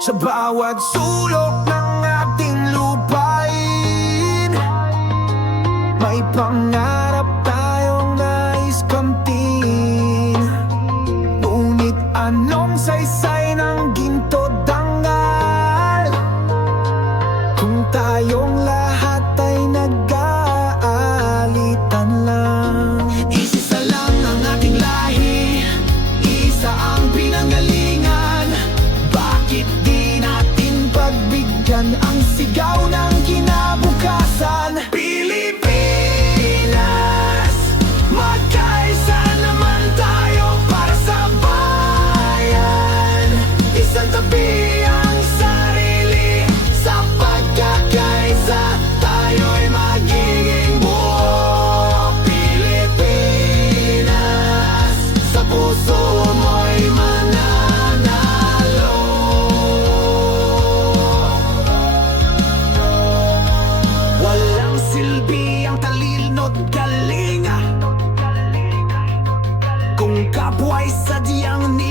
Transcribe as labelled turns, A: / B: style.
A: Sa bawat sulok ng ating lupain May pangarap tayong nais kamtin Ngunit anong saysay pagbigyan Ang sigaw silbi ang talino't galinga Kung kapwa'y sadyang ni